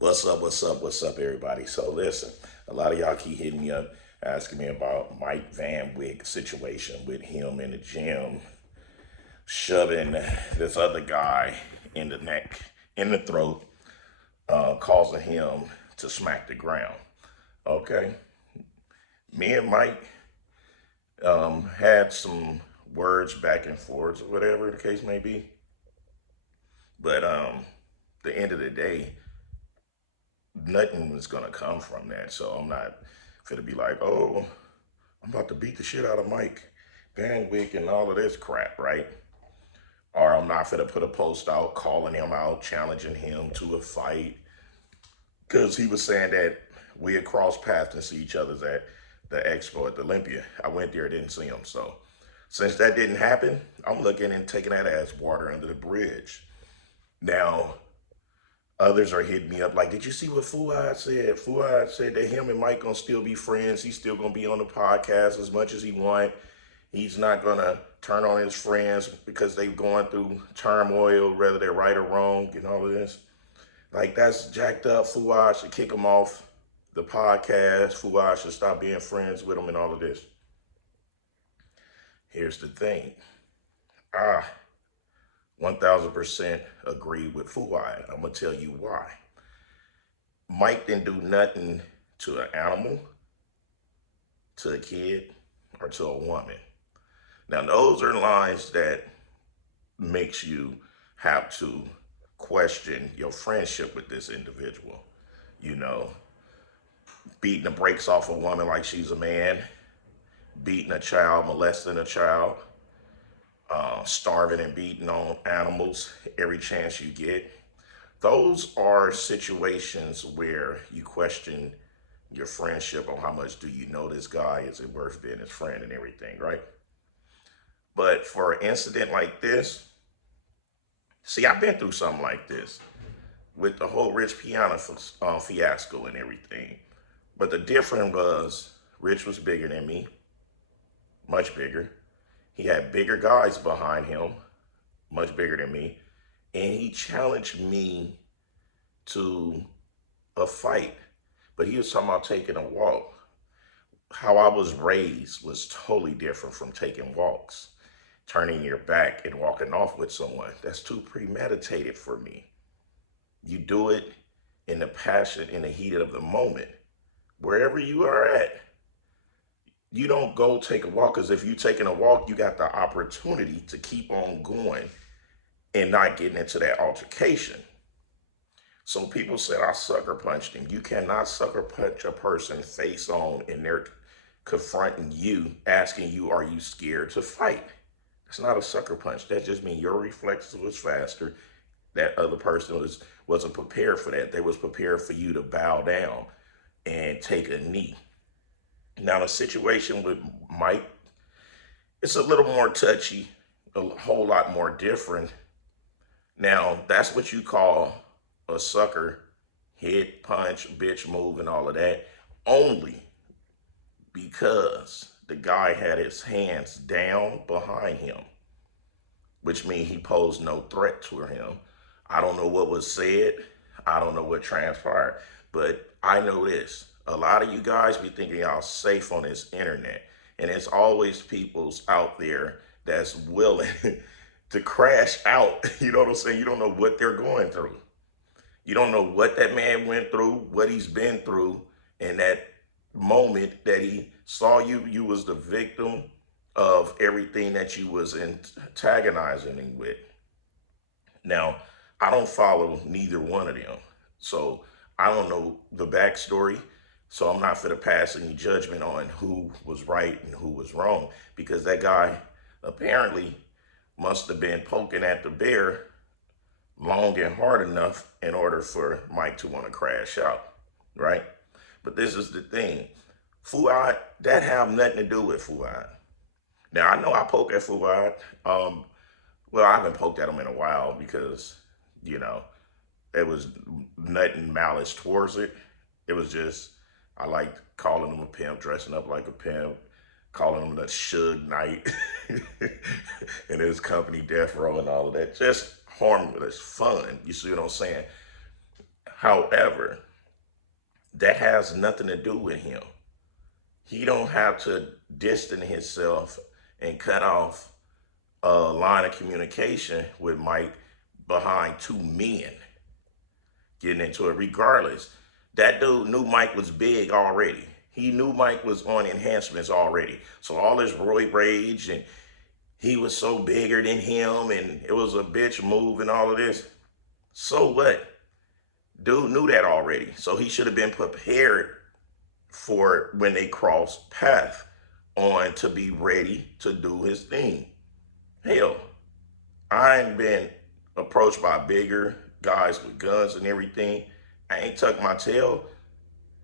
What's up, everybody? So listen, a lot of y'all keep hitting me up asking me about Mike Van-Wyck situation with him in the gym shoving this other guy in the neck, in the throat, causing him to smack the ground. Okay, me and Mike had some words back and forth, or whatever the case may be. But the end of the day, nothing was gonna come from that. So I'm not gonna be like, oh, I'm about to beat the shit out of Mike Van-Wyck and all of this crap, right? Or I'm not gonna put a post out calling him out, challenging him to a fight, because he was saying that we had crossed paths and see each other's at the expo at the Olympia. I went there, didn't see him. So since that didn't happen, I'm looking and taking that as water under the bridge. Now, others are hitting me up like, did you see what Fouad said? Fouad said that him and Mike gonna still be friends. He's still gonna be on the podcast as much as he want. He's not gonna turn on his friends because they've gone through turmoil, whether they're right or wrong, and all of this. Like, that's jacked up. Fouad should kick him off the podcast. Fouad should stop being friends with him and all of this. Here's the thing. I 1000% agree with Fouad. I'm gonna tell you why. Mike didn't do nothing to an animal, to a kid, or to a woman. Now, those are lines that makes you have to question your friendship with this individual. You know, beating the brakes off a woman like she's a man, beating a child, molesting a child, starving and beating on animals every chance you get. Those are situations where you question your friendship on how much do you know this guy? Is it worth being his friend and everything, right? But for an incident like this, see, I've been through something like this with the whole Rich Piana fiasco and everything. But the difference was Rich was bigger than me, much bigger. He had bigger guys behind him, much bigger than me. And he challenged me to a fight. But he was talking about taking a walk. How I was raised was totally different from taking walks. Turning your back and walking off with someone. That's too premeditated for me. You do it in the passion, in the heat of the moment. Wherever you are at, you don't go take a walk, because if you're taking a walk, you got the opportunity to keep on going and not getting into that altercation. So people said I sucker punched him. You cannot sucker punch a person face on and they're confronting you, asking you, are you scared to fight? It's not a sucker punch. That just means your reflexes was faster. That other person wasn't prepared for that. They was prepared for you to bow down and take a knee. Now the situation with Mike, it's a little more touchy, a whole lot more different. Now that's what you call a sucker hit, punch, bitch move, and all of that, only because the guy had his hands down behind him, which means he posed no threat to him. I don't know what was said. I don't know what transpired, but I know this. A lot of you guys be thinking y'all safe on this internet, and it's always people's out there that's willing to crash out. You know what I'm saying? You don't know what they're going through. You don't know what that man went through, what he's been through, and that moment that he saw you, you was the victim of everything that you was antagonizing him with. Now, I don't follow neither one of them. So I don't know the backstory. So I'm not for to pass any judgment on who was right and who was wrong, because that guy apparently must have been poking at the bear long and hard enough in order for Mike to want to crash out, right? But this is the thing. Fouad, that have nothing to do with Fouad. Now, I know I poke at Fouad. Well, I haven't poked at him in a while because, you know, there was nothing malice towards it. It was just, I liked calling him a pimp, dressing up like a pimp, calling him the Suge Knight and his company Death Row and all of that. Just harmless fun. You see what I'm saying? However, that has nothing to do with him. He don't have to distance himself and cut off a line of communication with Mike behind two men getting into it. Regardless, that dude knew Mike was big already. He knew Mike was on enhancements already. So all this roid rage and he was so bigger than him and it was a bitch move and all of this. So what? Dude knew that already. So he should have been prepared for when they cross path on to be ready to do his thing. Hell, I ain't been approached by bigger guys with guns and everything. I ain't tucked my tail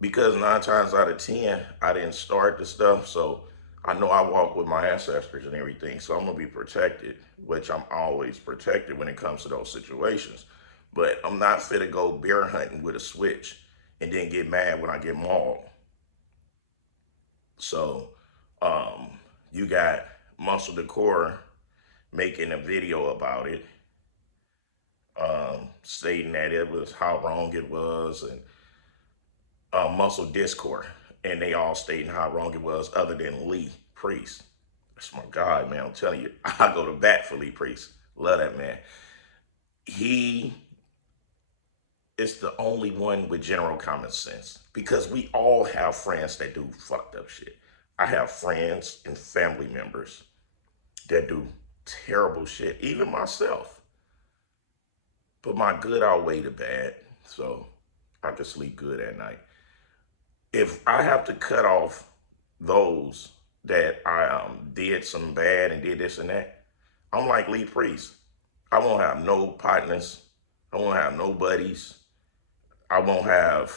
because 9 times out of 10, I didn't start the stuff. So I know I walk with my ancestors and everything. So I'm going to be protected, which I'm always protected when it comes to those situations. But I'm not fit to go bear hunting with a switch and then get mad when I get mauled. So you got Muscle Decor making a video about it, stating that it was how wrong it was, and Muscle Discord, and they all stating how wrong it was, other than Lee Priest. That's my guy, man. I'm telling you, I go to bat for Lee Priest. Love that man. He is the only one with general common sense because we all have friends that do fucked up shit. I have friends and family members that do terrible shit, even myself. But my good outweigh the bad, so I can sleep good at night. If I have to cut off those that I did some bad and did this and that, I'm like Lee Priest. I won't have no partners. I won't have no buddies. I won't have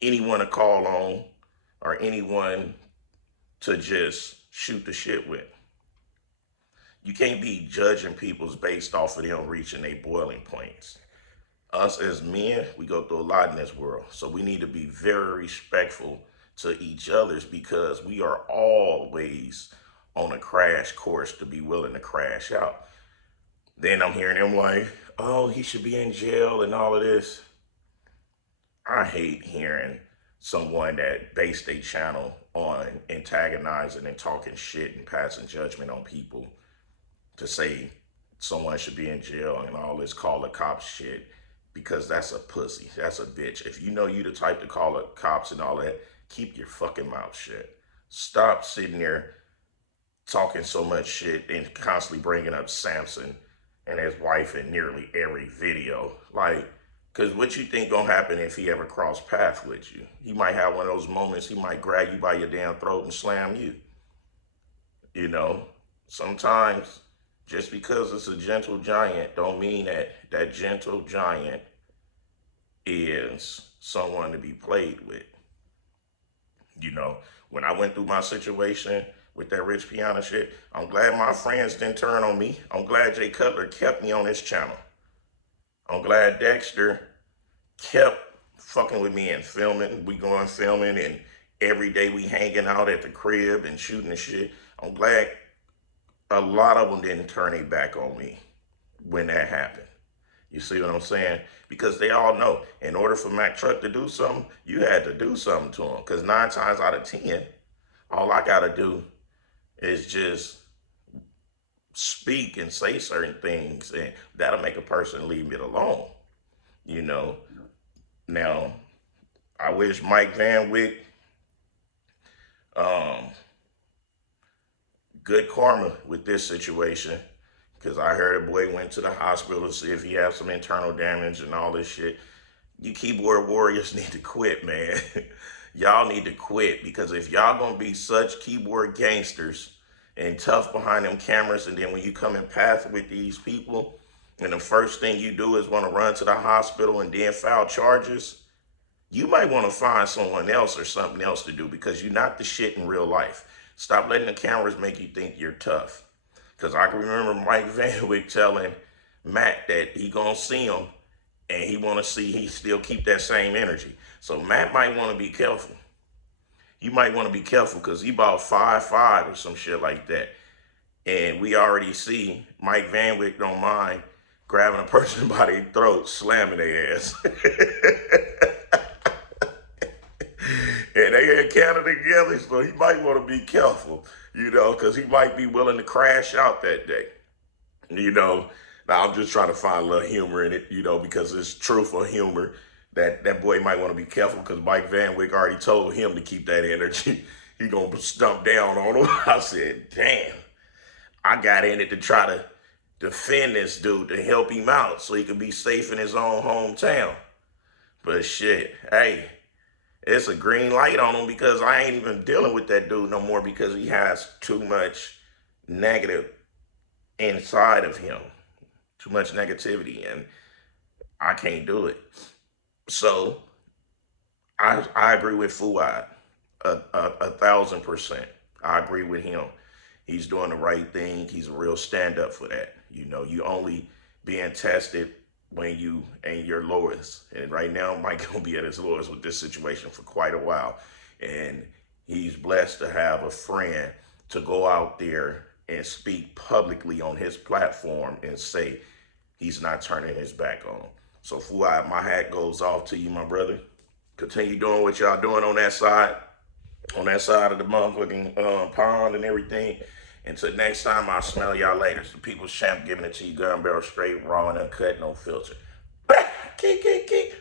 anyone to call on or anyone to just shoot the shit with. You can't be judging people's based off of them reaching their boiling points. Us as men, we go through a lot in this world. So we need to be very respectful to each other's because we are always on a crash course to be willing to crash out. Then I'm hearing them like, oh, he should be in jail and all of this. I hate hearing someone that based their channel on antagonizing and talking shit and passing judgment on people to say someone should be in jail and all this call the cops shit, because that's a pussy. That's a bitch. If you know you the type to call the cops and all that, keep your fucking mouth shut. Stop sitting there talking so much shit and constantly bringing up Samson and his wife in nearly every video. Like, because what you think gonna happen if he ever cross path with you? He might have one of those moments, he might grab you by your damn throat and slam you. You know, sometimes just because it's a gentle giant don't mean that that gentle giant is someone to be played with. You know, when I went through my situation with that Rich Piana shit, I'm glad my friends didn't turn on me. I'm glad Jay Cutler kept me on his channel. I'm glad Dexter kept fucking with me and filming. We going filming and every day we hanging out at the crib and shooting the shit. I'm glad a lot of them didn't turn their back on me when that happened. You see what I'm saying? Because they all know in order for Mack Truck to do something, you had to do something to him. Because 9 times out of 10, all I got to do is just speak and say certain things, and that'll make a person leave it alone. You know, now I wish Mike Van-Wyck good karma with this situation, because I heard a boy went to the hospital to see if he had some internal damage and all this shit. You keyboard warriors need to quit, man. Y'all need to quit, because if y'all gonna be such keyboard gangsters and tough behind them cameras, and then when you come in path with these people, and the first thing you do is want to run to the hospital and then file charges, you might want to find someone else or something else to do, because you're not the shit in real life. Stop letting the cameras make you think you're tough. Because I can remember Mike Van-Wyck telling Matt that he gonna see him and he want to see he still keep that same energy. So Matt might want to be careful. You might want to be careful, because he bought 5'5" or some shit like that. And we already see Mike Van-Wyck don't mind grabbing a person by their throat, slamming their ass. And they in Canada together, so he might want to be careful, because he might be willing to crash out that day. You know, now I'm just trying to find a little humor in it, because it's truthful humor that boy might want to be careful because Mike Van-Wyck already told him to keep that energy. He gonna stump down on him. I said, damn, I got in it to try to defend this dude to help him out so he could be safe in his own hometown. But shit, hey, it's a green light on him because I ain't even dealing with that dude no more because he has too much negative inside of him, too much negativity, and I can't do it. So I agree with Fouad 1,000%. I agree with him. He's doing the right thing. He's a real stand up for that. You only being tested when you ain't your lowest. And right now, Mike gonna be at his lowest with this situation for quite a while. And he's blessed to have a friend to go out there and speak publicly on his platform and say he's not turning his back on him. So Fouad, my hat goes off to you, my brother. Continue doing what y'all doing on that side of the motherfucking pond and everything. Until next time, I'll smell y'all later. It's the People's Champ giving it to you, gun barrel straight, raw and uncut, no filter. Kick, kick, kick.